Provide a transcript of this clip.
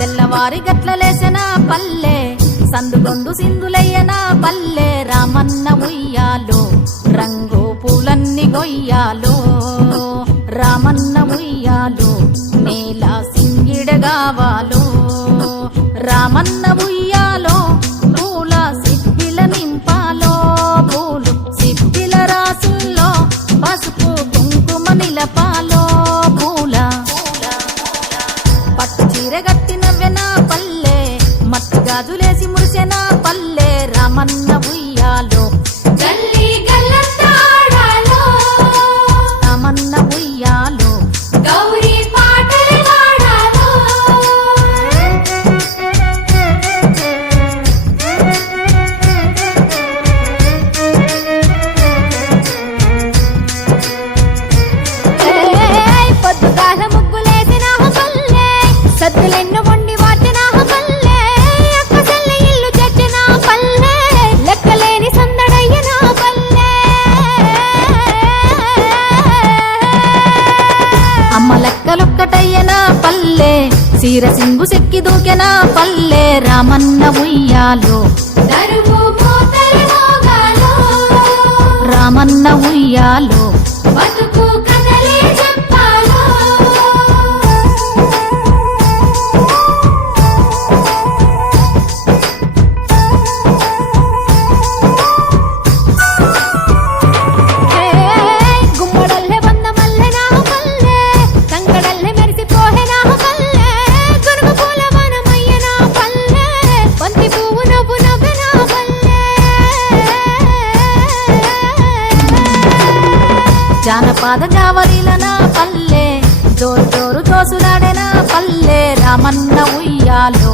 తెల్లవారి గట్ల లేసిన పల్లె సందుగొండు సింధులయ్యన పల్లె రామన్న ఉయ్యాలో రంగు పూలన్నీ గొయ్యాలో రామన్న ఉయ్యాలో నేల సింగిడగావాలో రామన్న ఉయ్యా గాజులేసి మురిసెన పల్లె రమన్న ఉయ్యాలో. పల్లె సీర సింగు సెక్కి దూకెన పల్లె రామన్న ఉయ్యాలో. రామన్న ఉయ్యాలో. జానపద జావరిల నా పల్లె. జోరు జోరు దోసులాడే నా పల్లె. రామన్న ఉయ్యాలో.